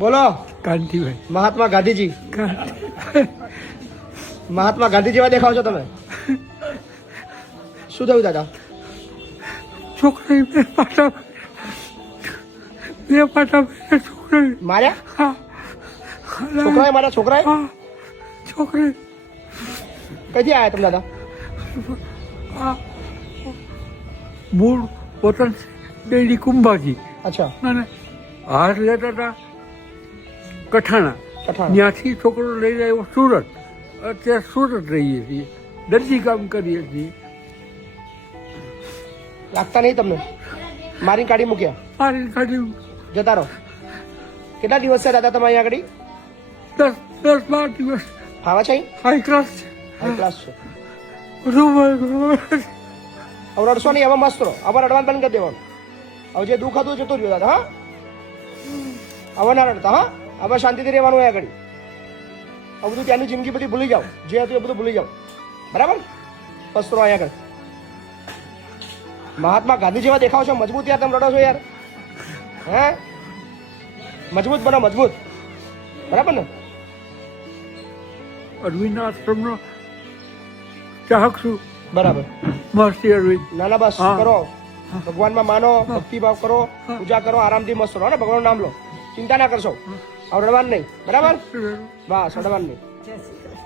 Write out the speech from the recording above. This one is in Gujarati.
બોલો કાંતિભાઈ. મહાત્મા ગાંધીજી. મહાત્મા ગાંધી જેવા દેખાવ છો તમે. શું થયું દાદા? છોકરાએ બે પાટા છોકરાએ માર્યા? હા છોકરાએ માર્યા? છોકરાએ? હા છોકરાએ કઈથી આવ્યા તમે દાદા? આ મૂળ વતન ડેડી કુંભાજી અચ્છા. અને હાર લેતા હતા કઠાણા. કઠાણ. ત્યાંથી છોકરો લઈને આવ્યો સુરત. અત્યારે સુરત રહીએ છીએ, દરજી કામ કરીએ છીએ. લાગતા નહીં તમને? મારી કાઢી મૂક્યા? મારી કાઢી જતા રહો. કેટલા દિવસ છે દાદા તમે અહીંયા આગળ? 10-12 દિવસ. ફાવા છે? હાઈ ક્લાસ છે. હાઈ ક્લાસ છે. રૂમ હવે રડશો નહીં, હવે મસ્ત રહો. હવે રડવાનું બંધ કરી દેવાનું. હવે જે દુઃખ હતું જતું રહ્યું દાદા. હા, હવે ના રડતા. હા, હવે શાંતિથી રહેવાનું અહીંયા આગળ. હવે બધું ત્યાંની જિંદગી બધી ભૂલી જાઓ. જે હતું એ બધું ભૂલી જાઓ. બરાબર? મસ્ત રહો અહીંયા આગળ. મહાત્મા ગાંધી જેવા દેખાવ છો. મજબૂત યાર તમે રડો છો યાર. હે, મજબૂત બનો, મજબૂત. બરાબર ને? અરવિંદ આશ્રમનો ચાહક છું. બરાબર. મહર્ષિ અરવિંદ. ના ના, બસ હા. કરો. ભગવાનમાં માનો, ભક્તિભાવ કરો, પૂજા કરો, આરામથી મસ્ત રહો ને. ભગવાનનું નામ લો, ચિંતા ના કરશો. હવે રડવાનું નહીં. બરાબર? બસ રડવાનું નહીં.